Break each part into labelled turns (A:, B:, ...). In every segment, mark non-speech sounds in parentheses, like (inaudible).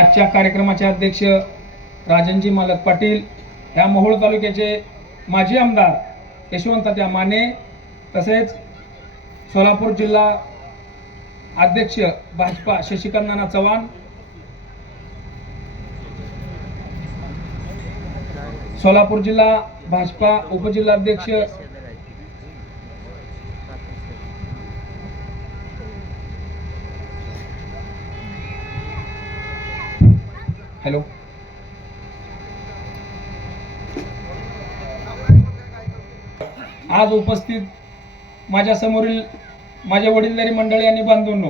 A: आजच्या कार्यक्रमाचे अध्यक्ष राजनजी मालक पाटील या मोहोळ तालुक्याचे माजी आमदार यशवंत त्या माने तसेच सोलापूर जिल्हा अध्यक्ष भाजपा शशिकांत नाना चव्हाण सोलापूर जिल्हा भाजपा उपजिल्हाध्यक्ष हॅलो आज उपस्थित माझ्या समोरील माझ्या वडीलधारी मंडळी आणि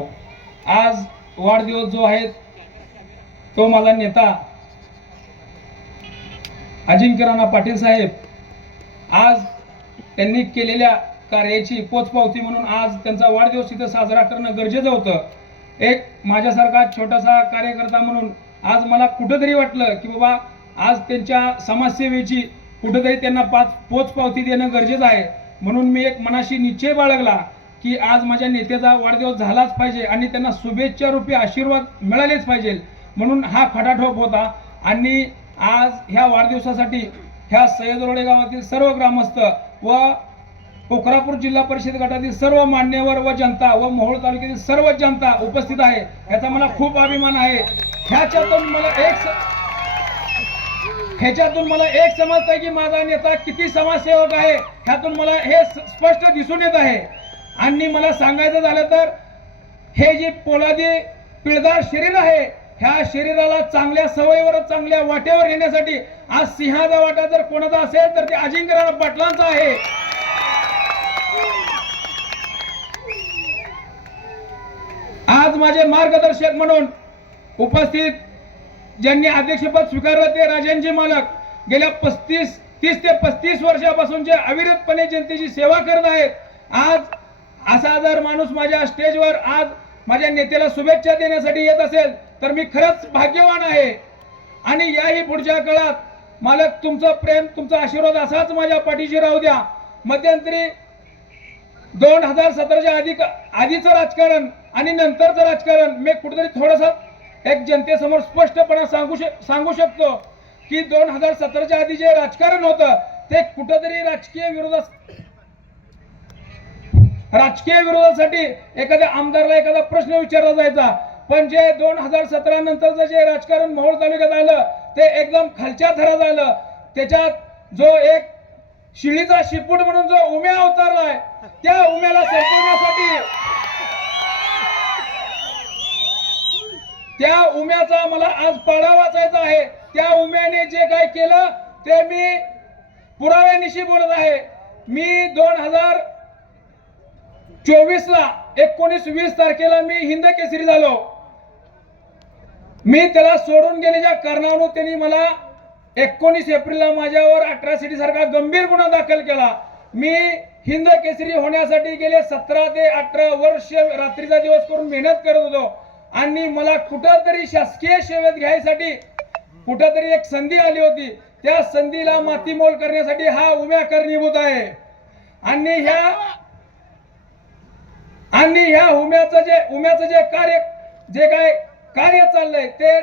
A: आज वाढदिवस जो आहे तो मला नेता अजिंक्य राणा पाटील साहेब आज त्यांनी केलेल्या कार्याची पोचपावती म्हणून आज त्यांचा वाढदिवस इथं साजरा करणं गरजेचं होतं एक माझ्यासारखा छोटासा कार्यकर्ता म्हणून आज मला कुठंतरी वाटलं की बाबा आज त्यांच्या समाजसेवेची कुठंतरी त्यांना पाच पोच पावती देणं गरजेचं आहे म्हणून मी एक मनाशी निश्चय बाळगला की आज माझ्या नेत्याचा वाढदिवस झालाच पाहिजे आणि त्यांना शुभेच्छा रूपी आशीर्वाद मिळालेच पाहिजे म्हणून हा खटाठोप होता आणि आज ह्या वाढदिवसासाठी ह्या सयदरोळे गावातील सर्व ग्रामस्थ व कोकरापूर जिल्हा परिषद गटातील सर्व मान्यवर व जनता व मोहोळ तालुक्यातील सर्व जनता उपस्थित आहे याचा मला खूप अभिमान आहे ह्याच्यातून मला एक ह्याच्यातून मला एक समजतं की माझा नेता किती समाजसेवक आहे ह्यातून मला हे स्पष्ट दिसून येत आहे आणि मला सांगायचं झालं तर हे जे पोलादी पिळदार शरीर आहे ह्या शरीराला चांगल्या सवयीवर चांगल्या वाटेवर येण्यासाठी आज सिंहाचा वाटा जर कोणाचा असेल तर ते अजिंक्य बाटलांचा आहे आज माझे मार्गदर्शक म्हणून उपस्थित ज्यांनी अध्यक्षपद स्वीकारलं ते राजांचे मालक गेल्या पस्तीस तीस ते पस्तीस वर्षापासून जे अविरतपणे जनतेची सेवा करत आहेत आज असा जर माणूस माझ्या स्टेजवर आज माझ्या नेत्याला शुभेच्छा देण्यासाठी येत असेल तर मी खरंच भाग्यवान आहे आणि याही पुढच्या काळात मालक तुमचं प्रेम तुमचा आशीर्वाद असाच माझ्या पाठीशी राहू द्या मध्यंतरी दोन हजार सतराच्या आधी आधीचं राजकारण आणि नंतरचं राजकारण मी कुठेतरी थोडसं एक जनतेसमोर स्पष्टपणे सांगू सांगू शकतो की दोन हजार सतराच्या आधी जे राजकारण होतं ते कुठंतरी राजकीय विरोधात राजकीय विरोधासाठी एखाद्या आमदारला एखादा प्रश्न विचारला जायचा पण जे दोन हजार सतरा नंतरच जे राजकारण माहोल तालुक्यात आलं ते एकदम खालच्या थरात आलं त्याच्यात जो एक शिळीचा शिपूट म्हणून जो उम्या अवतारलाय त्या उम्याला संपवण्यासाठी त्या उम्याचा मला आज पाडा वाचायचा आहे त्या उम्याने जे काय केलं ते मी पुराव्यानिशी बोलत आहे मी दोन हजार चोवीस ला एकोणीस वीस तारखेला मी हिंद केसरी झालो मी त्याला सोडून गेलेल्या कारणावरून त्यांनी मला एकोणीस एप्रिलला माझ्यावर सिटी सारखा गंभीर गुन्हा दाखल केला मी हिंद केसरी होण्यासाठी गेले सतरा ते अठरा वर्ष रात्रीचा दिवस करून मेहनत करत होतो आणि मला कुठंतरी शासकीय सेवेत घ्यायसाठी कुठंतरी एक संधी आली होती त्या संधीला मातीमोल करण्यासाठी हा उम्या करणीभूत आहे आणि ह्या आणि ह्या उम्याचं जे उम्याचं जे कार्य जे काय कार्य चाललंय ते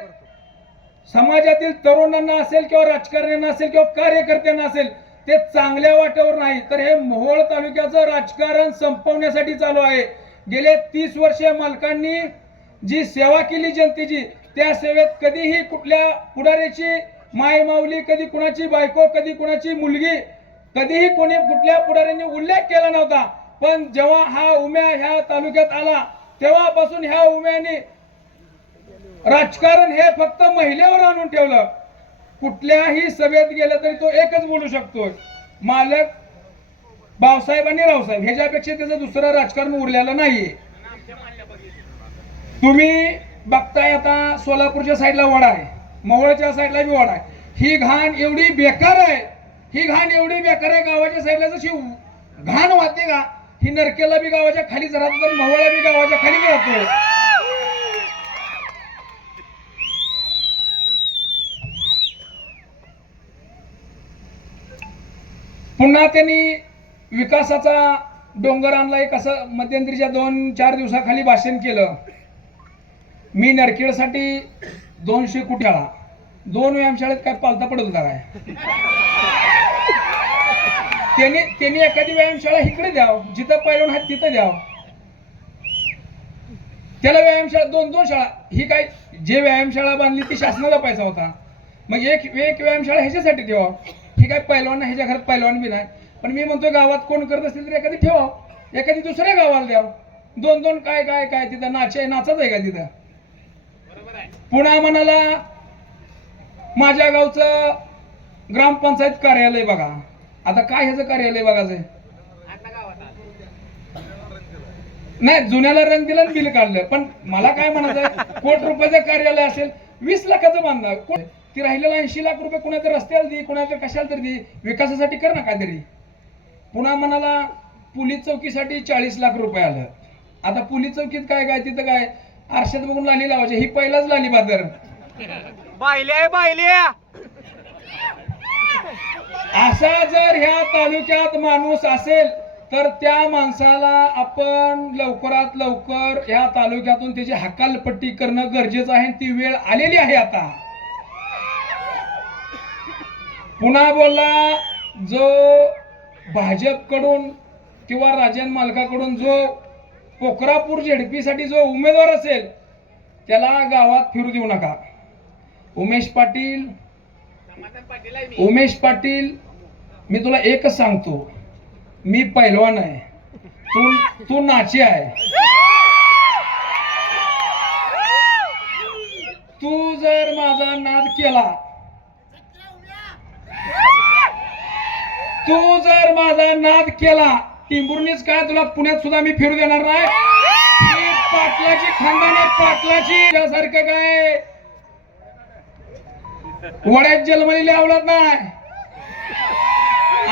A: समाजातील तरुणांना असेल किंवा राजकारण्यांना असेल किंवा कार्यकर्त्यांना असेल ते चांगल्या वाटेवर नाही तर हे मोहोळ तालुक्याचं राजकारण संपवण्यासाठी चालू आहे गेले तीस वर्षे मालकांनी जी सेवा केली जनतेची त्या सेवेत कधीही कुठल्या पुढाऱ्याची माय कधी कुणाची बायको कधी कुणाची मुलगी कधीही कोणी कुठल्या पुढाऱ्यांनी उल्लेख केला नव्हता पण जेव्हा हा उम्या ह्या तालुक्यात आला तेव्हापासून ह्या उम्याने राजकारण हे फक्त महिलेवर आणून ठेवलं कुठल्याही सभेत गेलं तरी तो एकच बोलू शकतो मालक बावसाहेब आणि रावसाहेब ह्याच्यापेक्षा त्याचं दुसरं राजकारण उरलेलं नाहीये तुम्ही बघताय आता सोलापूरच्या साईडला वडा आहे मोवळच्या साईडला बी वडा आहे ही घाण एवढी बेकार आहे ही घाण एवढी बेकार आहे गावाच्या साईडला जशी घाण वाहते का ही नरकेला बी गावाच्या खाली राहतो तर मवळा बी गावाच्या खाली राहतो पुन्हा त्यांनी विकासाचा डोंगर आणला एक असं मध्यंतरीच्या दोन चार दिवसाखाली भाषण केलं मी नरखेडसाठी दोनशे कुठ्याला दोन व्यायामशाळेत काय पालता पडत होता काय त्याने त्यांनी एखादी व्यायामशाळा इकडे द्याव जिथं पैलून हात तिथं द्याव त्याला व्यायामशाळा दोन दोन शाळा ही काय जे व्यायामशाळा बांधली ती शासनाला पैसा होता मग एक एक व्यायामशाळा ह्याच्यासाठी ठेवा ठीक आहे पैलवान ह्याच्या घरात पैलवान बी नाही पण मी म्हणतो गावात कोण करत असेल तर एखादी ठेवा एखादी दुसऱ्या गावाला द्या दोन दोन काय काय काय तिथं नाचे नाचत आहे का तिथं पुन्हा म्हणाला माझ्या गावचं ग्रामपंचायत कार्यालय बघा आता काय ह्याचं कार्यालय बघायचंय नाही जुन्याला रंग दिला बिल काढलं पण मला काय म्हणायचं कोट रुपयाचं कार्यालय असेल वीस लाखाचं बांधा ती राहिलेला ऐंशी लाख रुपये कुणाच्या रस्त्याला दे कुणाच्या कशाला तरी दे विकासासाठी कर ना काहीतरी पुन्हा म्हणाला पोलीस चौकीसाठी चाळीस लाख रुपये आलं आता पोलीस चौकीत काय काय तिथं काय आरशात बघून लाली लावायची ही पहिलाच लाली बाजार असा जर ह्या तालुक्यात माणूस असेल तर त्या माणसाला आपण लवकरात लवकर या तालुक्यातून त्याची हकालपट्टी करणं गरजेचं आहे ती वेळ आलेली आहे आता पुन्हा बोला जो भाजपकडून किंवा राजन मालकाकडून जो कोकरापूर झेडपीसाठी जो उमेदवार असेल त्याला गावात फिरू देऊ नका उमेश पाटील उमेश पाटील मी तुला एकच सांगतो मी पैलवान आहे तू तू नाची आहे तू जर माझा नाद केला तू जर माझा नाद केला टिंबुर्णीच काय तुला पुण्यात सुद्धा मी फिरू देणार नाही पाटलाची खांदाने पाटलाची सारखं काय वड्यात जन्मलेली आवडत नाही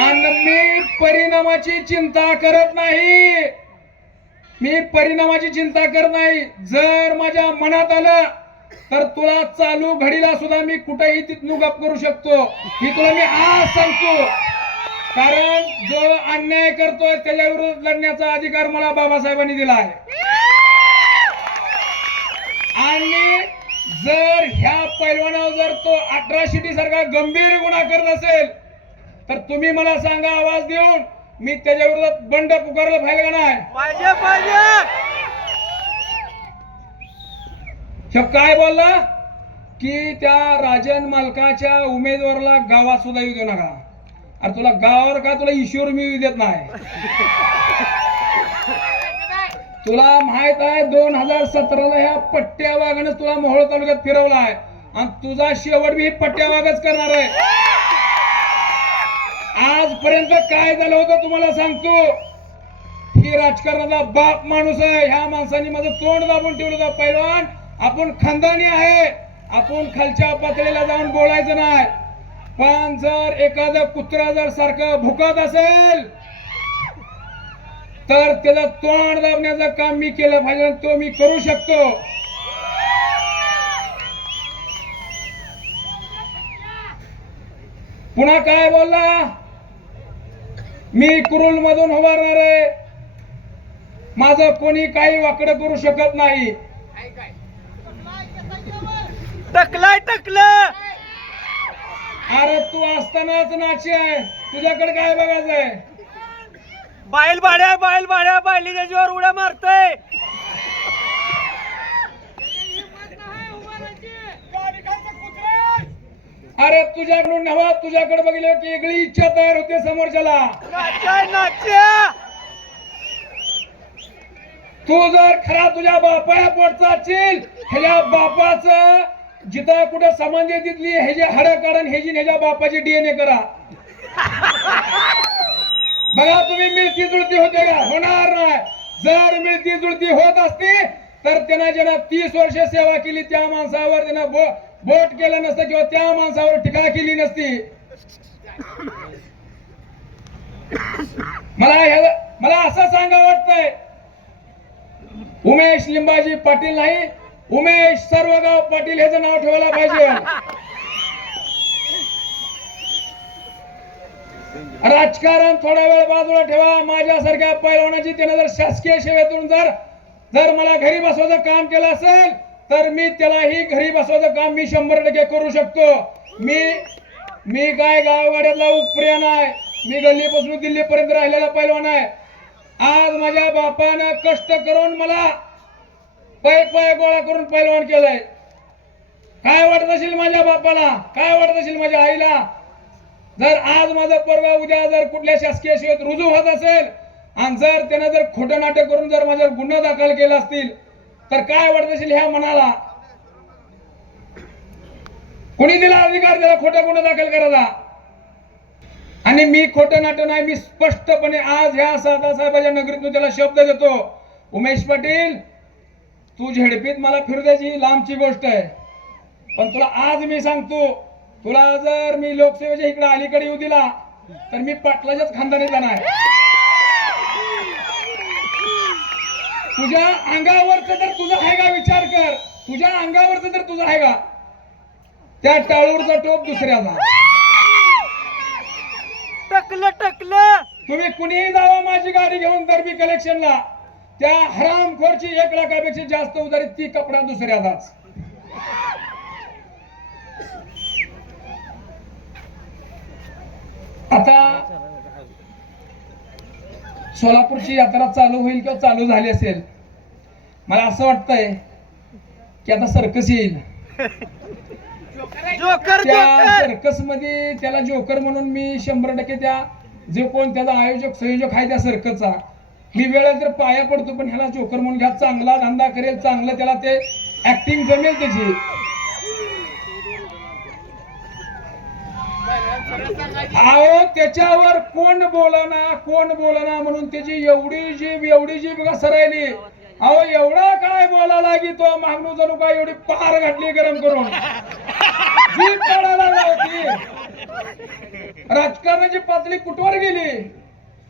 A: आणि मी परिणामाची चिंता करत नाही मी परिणामाची चिंता करत नाही जर माझ्या मनात आलं तर तुला चालू घडीला सुद्धा मी कुठेही तिथून गप करू शकतो ही तुला मी आज सांगतो कारण जो अन्याय करतोय त्याच्या विरुद्ध लढण्याचा अधिकार मला बाबासाहेबांनी दिला आहे आणि जर ह्या पैलवानावर जर तो अठराशे सारखा गंभीर गुन्हा करत असेल तर तुम्ही मला सांगा आवाज देऊन मी त्याच्या विरोधात बंड पुकारलं पाहिजे का नाही काय बोलला की त्या राजन मालकाच्या उमेदवारला गावात सुद्धा येऊ देऊ नका अरे तुला गावावर का तुला ईश्वर मी देत नाही तुला माहित आहे दोन हजार सतराला ह्या पट्ट्या वाघाने तुला मोहोळ तालुक्यात फिरवला आहे आणि तुझा शेवट मी पट्ट्या वाघच करणार आहे आजपर्यंत काय झालं होतं तुम्हाला सांगतो ही राजकारणाचा बाप माणूस आहे ह्या माणसाने माझं तोंड दाबून ठेवलं होतं पैलवान आपण खानदानी आहे आपण खालच्या पातळीला जाऊन बोलायचं नाही पण जर एखादा कुत्रा जर सारखं भुकत असेल तर त्याला तोंड दाबण्याचं काम मी केलं पाहिजे तो मी करू शकतो पुन्हा काय बोलला मी कुरुल मधून होणार आहे माझ कोणी काही वाकड करू शकत नाही टकलाय टकलं अरे तू असतानाच नाचे आहे तुझ्याकडे काय बघायचं आहे बाईल भाड्या बाईल भाड्या बायली त्याच्यावर उड्या मारतय अरे तुझ्याकडून नवा तुझ्याकडे बघितलं की वेगळी इच्छा तयार होते समोरच्याला नाच तू जर खरा तुझ्या बापाया पोटचा असेल खऱ्या बापाचं जिथं कुठं समांजय तिथली हे जे हाडा कारण हे जी ह्याच्या बापाची डीएनए करा बघा तुम्ही मिळती जुळती होते का होणार नाही जर मिळती जुळती होत असती तर त्यांना ज्यांना तीस वर्ष सेवा केली त्या माणसावर त्यांना बो बोट केलं नसतं किंवा त्या माणसावर टीका केली नसती मला मला असं सांगा वाटतंय उमेश लिंबाजी पाटील नाही उमेश सर्वगाव पाटील ह्याचं नाव ठेवायला पाहिजे राजकारण थोडा वेळ बाजूला ठेवा माझ्यासारख्या पैलवानाची त्याने जर शासकीय सेवेतून जर जर मला घरी बसवायचं काम केलं असेल तर मी त्यालाही घरी बसवायचं काम मी शंभर टक्के करू शकतो मी मी काय गावगाड्यातला उपप्रिय नाही मी गल्लीपासून दिल्लीपर्यंत राहिलेला पैलवान आहे आज माझ्या बापानं कष्ट करून मला पाय पाय गोळा करून पैलवान केलंय काय वाटत असेल माझ्या बापाला काय वाटत असेल माझ्या आईला जर आज माझा परवा उद्या जर कुठल्या शासकीय सेवेत रुजू होत असेल आणि जर त्यानं जर खोटं नाटक करून जर माझ्यावर गुन्हा दाखल केला असतील तर काय वाटत असेल ह्या मनाला कोणी दिला अधिकार दिला खोटा गुन्हा दाखल करायला आणि मी खोट नाटक नाही मी स्पष्टपणे आज ह्या साहेबाच्या नगरीतून त्याला शब्द देतो उमेश पाटील तू झेडपीत मला फिरू द्यायची लांबची गोष्ट आहे पण तुला आज मी सांगतो तुला जर मी लोकसेवेच्या इकडे अलीकडे येऊ दिला तर मी पाटलाच्याच खानदानी जाणार तुझ्या अंगावरच तर तुझा आहे का विचार कर तुझ्या अंगावरच तर तुझा आहे का त्या टाळूरचा टोप दुसऱ्याचा टकलं टकलं तुम्ही कुणीही जावा माझी गाडी घेऊन दरबी कलेक्शनला त्या हरामखोरची एक लाखापेक्षा जास्त उधारी ती कपडा दुसऱ्याचाच आता सोलापूरची यात्रा चालू होईल किंवा चालू झाली असेल मला असं वाटतंय की आता सर्कस येईल (laughs) त्या सर्कस मध्ये त्याला जोकर म्हणून मी शंभर टक्के त्या जे कोण त्याचा आयोजक संयोजक आहे त्या सर्कसचा मी वेळा जर पाया पडतो पण ह्याला जोकर म्हणून घ्या चांगला धंदा करेल चांगलं त्याला ते ऍक्टिंग जमेल त्याची अहो त्याच्यावर कोण बोलना कोण बोलना म्हणून त्याची एवढी जीभ एवढी जीभ सरायली अहो एवढा काय बोला लागी तो मागणू जणू काय एवढी पार घातली गरम करून राजकारणाची पातळी कुठवर गेली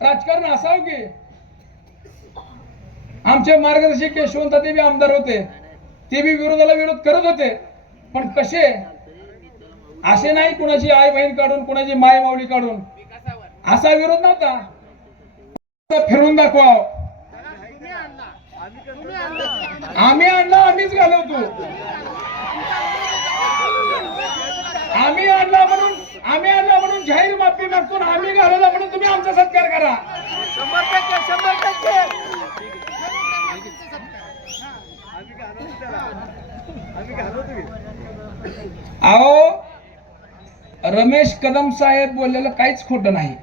A: राजकारण असावं की आमचे मार्गदर्शक यशवंत देवी आमदार होते ते बी विरोधाला विरोध करत होते पण कसे असे नाही कुणाची आई बहीण काढून कुणाची माय माऊली काढून असा विरोध नव्हता फिरून दाखवा आम्ही आणला आम्हीच घालवतो आम्ही आणला म्हणून आम्ही आणला म्हणून जाहीर माफी मागतो आम्ही घालवला म्हणून तुम्ही आमचा सत्कार करा अहो रमेश कदम साहेब बोललेलं काहीच खोटं नाही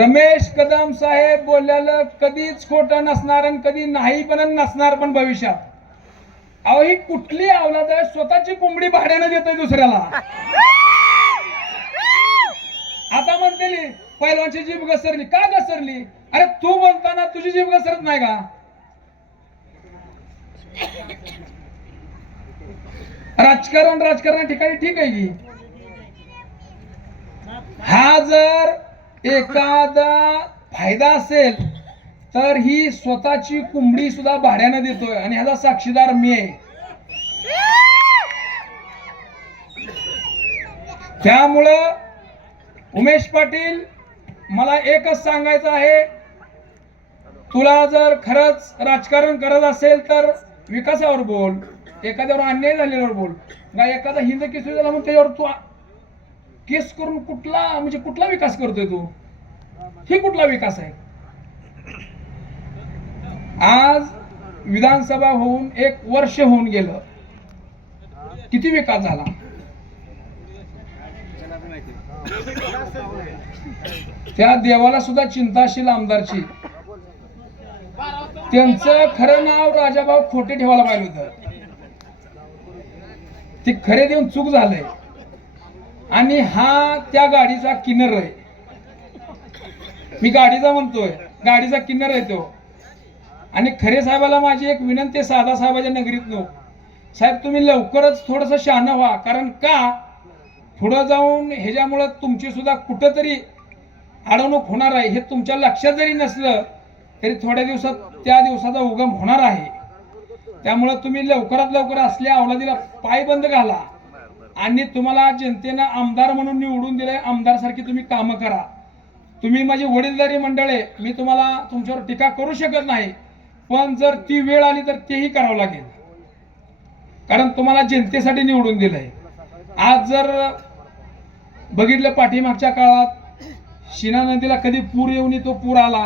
A: रमेश कदम साहेब बोललेलं कधीच खोटं नसणार आणि कधी नाही पण नसणार पण भविष्यात अहो ही कुठली अवलाद आहे स्वतःची कुंबडी भाड्यानं देतोय दुसऱ्याला आता म्हणतेली पैलवानची जीभ घसरली का घसरली अरे तू बोलताना तुझी जीभ घसरत नाही का राजकारण राजकारणा ठिकाणी ठीक आहे की हा जर एखादा फायदा असेल तर ही स्वतःची कुंबडी सुद्धा भाड्याने देतोय आणि ह्याला साक्षीदार मी आहे त्यामुळं उमेश पाटील मला एकच सांगायचं आहे तुला जर खरंच राजकारण करत असेल तर विकासावर बोल एखाद्यावर अन्याय झालेल्यावर बोल ना एखादा हिंद केस झाला म्हणून त्याच्यावर तू केस करून कुठला म्हणजे कुठला विकास करतोय तू हे कुठला विकास आहे आज विधानसभा होऊन एक वर्ष होऊन गेलं किती विकास झाला त्या देवाला सुद्धा चिंताशील आमदारची त्यांचं खरं नाव राजाभाऊ खोटे ठेवायला पाहिजे होतं ती खरे देऊन चूक झालंय आणि हा त्या गाडीचा किन्नर आहे मी गाडीचा म्हणतोय गाडीचा किन्नर आहे तो आणि खरे साहेबाला माझी एक विनंती साधा साहेबाच्या नगरीत नो साहेब तुम्ही लवकरच थोडस शहाणं व्हा कारण का पुढं जाऊन ह्याच्यामुळं तुमची सुद्धा कुठंतरी अडवणूक होणार आहे हे तुमच्या लक्षात जरी नसलं तरी थोड्या दिवसात त्या दिवसाचा उगम होणार आहे त्यामुळे तुम्ही लवकरात लवकर असल्या अवलादीला पाय बंद घाला आणि तुम्हाला जनतेनं आमदार म्हणून निवडून दिलंय सारखी तुम्ही कामं करा तुम्ही माझी वडीलधारी मंडळे मी तुम्हाला तुमच्यावर टीका करू शकत नाही पण जर ती वेळ आली तर तेही करावं लागेल कारण तुम्हाला जनतेसाठी निवडून दिलंय आज जर बघितलं पाठीमागच्या काळात शिना नदीला कधी पूर येऊन तो पूर आला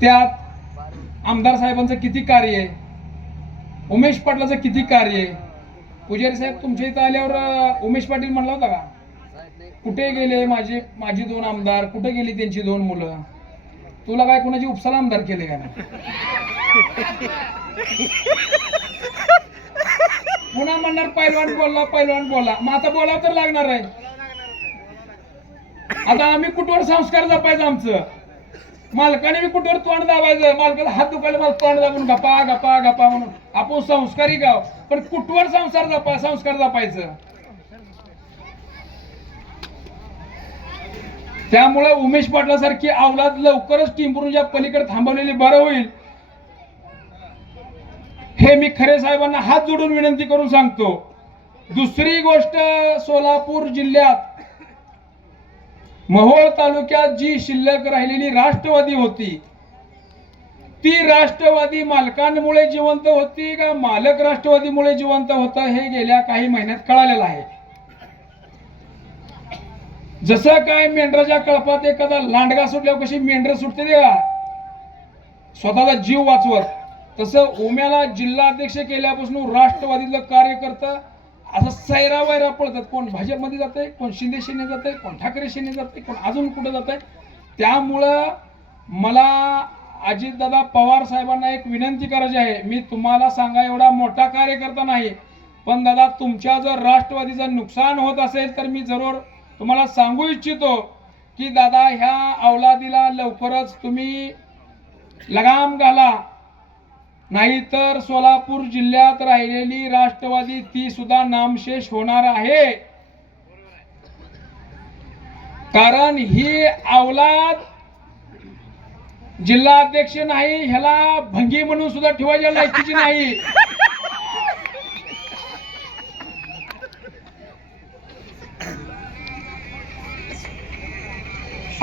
A: त्यात आमदार साहेबांचं किती कार्य आहे उमेश पाटलाचं किती कार्य आहे पुजारी साहेब तुमच्या इथं आल्यावर उमेश पाटील म्हणला होता का कुठे गेले माझे माझी दोन आमदार कुठे गेली त्यांची दोन मुलं तुला काय कुणाची उपसाला आमदार केले का पुन्हा म्हणणार पैलवान बोलला पैलवान बोला मग आता बोलावं तर लागणार आहे आता आम्ही कुठवर संस्कार जपायचं आमचं मालकाने मी कुठवर तोंड दाबायचं मालकाला हात दुखायला मला तोंड दाबून गपा गपा गपा म्हणून आपण संस्कारी गाव पण कुठवर संसार जपा संस्कार जपायचं त्यामुळे उमेश सारखी अवलाद लवकरच ज्या पलीकडे थांबवलेली बरं होईल हे मी खरे साहेबांना हात जोडून विनंती करून सांगतो दुसरी गोष्ट सोलापूर जिल्ह्यात महोळ तालुक्यात जी शिल्लक राहिलेली राष्ट्रवादी होती ती राष्ट्रवादी मालकांमुळे जिवंत होती का मालक राष्ट्रवादीमुळे जिवंत होता हे गेल्या काही महिन्यात कळालेलं आहे जसं काय मेंढराच्या कळपात एखादा लांडगा सुटल्यावर कशी मेंढर सुटते का स्वतःचा जीव वाचवत तसं उम्याला जिल्हा अध्यक्ष केल्यापासून राष्ट्रवादीतलं कार्यकर्ता असं सैरा वैरा पळतात कोण भाजपमध्ये आहे कोण शिंदे सेने आहे कोण ठाकरे सेने आहे कोण अजून कुठं आहे त्यामुळं मला अजितदादा पवार साहेबांना एक विनंती करायची आहे मी तुम्हाला सांगा एवढा मोठा कार्यकर्ता नाही पण दादा तुमच्या जर राष्ट्रवादीचं नुकसान होत असेल तर मी जरूर तुम्हाला सांगू इच्छितो की दादा ह्या अवलादीला लवकरच तुम्ही लगाम घाला नाहीतर सोलापूर जिल्ह्यात राहिलेली राष्ट्रवादी ती सुद्धा नामशेष होणार आहे कारण ही अवलाद जिल्हाध्यक्ष नाही ह्याला भंगी म्हणून सुद्धा ठेवायच्या लायकीची नाही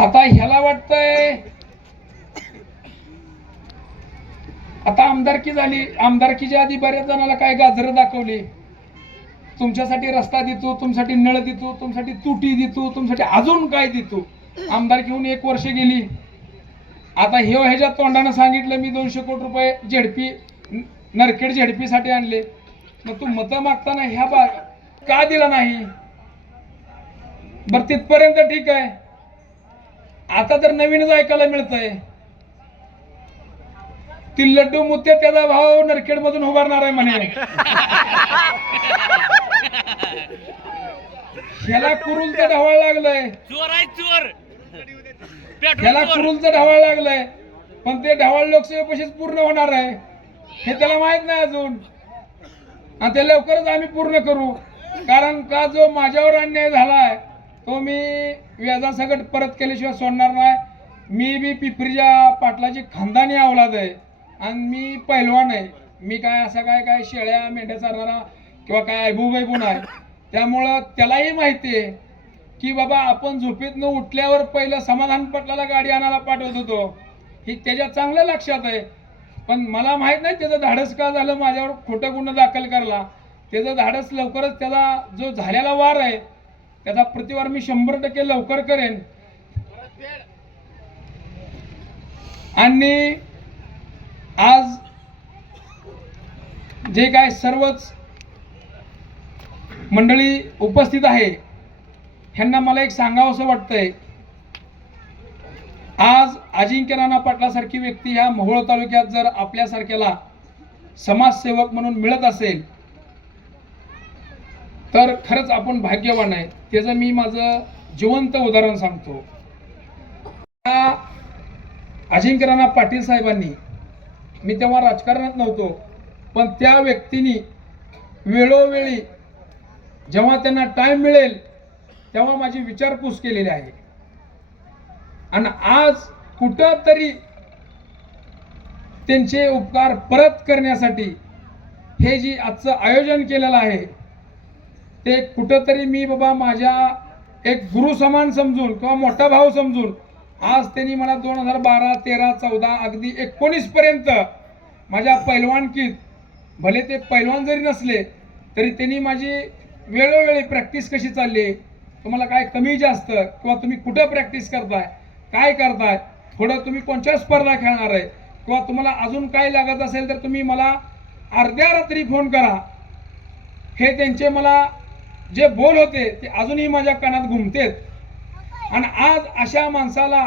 A: आता ह्याला वाटतंय आता आमदारकी झाली आमदारकीच्या आधी बऱ्याच जणाला काय गाजरं दाखवली तुमच्यासाठी रस्ता देतो तुमच्यासाठी नळ देतो तुमच्यासाठी तुटी देतो तुमच्यासाठी अजून काय देतो आमदार घेऊन एक वर्ष गेली आता हे ह्याच्या तोंडानं सांगितलं मी दोनशे कोटी रुपये झेडपी नरखेड झेडपीसाठी आणले मग तू मतं मागताना ह्या बा का दिला नाही बर तिथपर्यंत ठीक आहे आता तर नवीनच ऐकायला मिळतंय ती लड्डू मुत्या त्याचा भाव नरखेड मधून उभारणार आहे म्हणे त्याला कुरुलचं ढवाळ लागलंय चोर आहे चोर त्याला कुरुलचं ढवाळ लागलंय पण ते ढवाळ लोकसेवेपाशीच पूर्ण होणार आहे हे त्याला माहित नाही अजून आणि ते लवकरच आम्ही पूर्ण करू कारण का जो माझ्यावर अन्याय झालाय तो मी व्याजासकट परत केल्याशिवाय सोडणार नाही मी बी पिपरीच्या पाटलाची खानदानी आवलाद आहे आणि मी पैलवान आहे मी काय असा काय काय शेळ्या मेंढ्या चालणारा किंवा काय ऐबू बैबू नाही त्यामुळं त्यालाही माहिती आहे की बाबा आपण न उठल्यावर पहिलं समाधान पटलेला गाडी आणायला पाठवत होतो हे त्याच्या चांगल्या लक्षात आहे पण मला माहित नाही त्याचं धाडस का झालं माझ्यावर खोटं गुन्हा दाखल करला त्याचं धाडस लवकरच त्याला जो झालेला वार आहे त्याचा प्रतिवार मी शंभर टक्के लवकर करेन आणि आज जे काय सर्वच मंडळी उपस्थित आहे ह्यांना मला एक सांगावं असं वाटतंय आज अजिंक्य राणा पाटलासारखी व्यक्ती ह्या मोहोळ तालुक्यात जर आपल्यासारख्याला समाजसेवक म्हणून मिळत असेल तर खरंच आपण भाग्यवान आहे त्याचं मी माझं जिवंत उदाहरण सांगतो अजिंक्य राणा पाटील साहेबांनी मी तेव्हा राजकारणात नव्हतो पण त्या व्यक्तीने वेळोवेळी जेव्हा त्यांना टाइम मिळेल तेव्हा माझी विचारपूस केलेली आहे आणि आज कुठंतरी त्यांचे उपकार परत करण्यासाठी हे जी आजचं आयोजन केलेलं आहे ते कुठंतरी मी बाबा माझ्या एक गुरु समान समजून किंवा मोठा भाऊ समजून आज त्यांनी मला दोन हजार बारा तेरा चौदा अगदी एकोणीस पर्यंत माझ्या पैलवानकीत भले ते पैलवान जरी नसले तरी त्यांनी माझी वेळोवेळी प्रॅक्टिस कशी चालली तुम्हाला काय कमी जास्त किंवा तुम्ही कुठं प्रॅक्टिस करताय काय करताय थोडं तुम्ही कोणत्या स्पर्धा खेळणार आहे किंवा तुम्हाला अजून काय लागत असेल तर तुम्ही मला अर्ध्या रात्री फोन करा हे त्यांचे मला जे बोल होते ते अजूनही माझ्या कानात घुमतेत आणि आज अशा माणसाला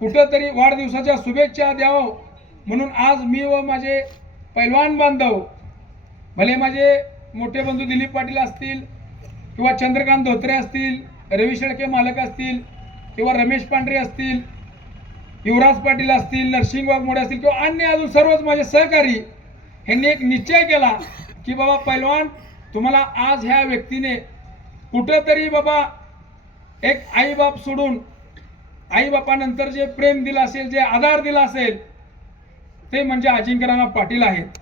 A: कुठंतरी वाढदिवसाच्या शुभेच्छा द्यावं म्हणून आज मी व माझे पैलवान बांधव भले माझे मोठे बंधू दिलीप पाटील असतील किंवा चंद्रकांत धोत्रे असतील रवी शेळके मालक असतील किंवा रमेश पांढरे असतील युवराज पाटील असतील नरसिंग मोडे असतील किंवा अन्य अजून सर्वच माझे सहकारी ह्यांनी एक निश्चय केला की बाबा पैलवान तुम्हाला आज ह्या व्यक्तीने कुठंतरी बाबा एक आईबाप सोडून आईबापानंतर जे प्रेम दिलं असेल जे आधार दिला असेल ते म्हणजे राणा पाटील आहेत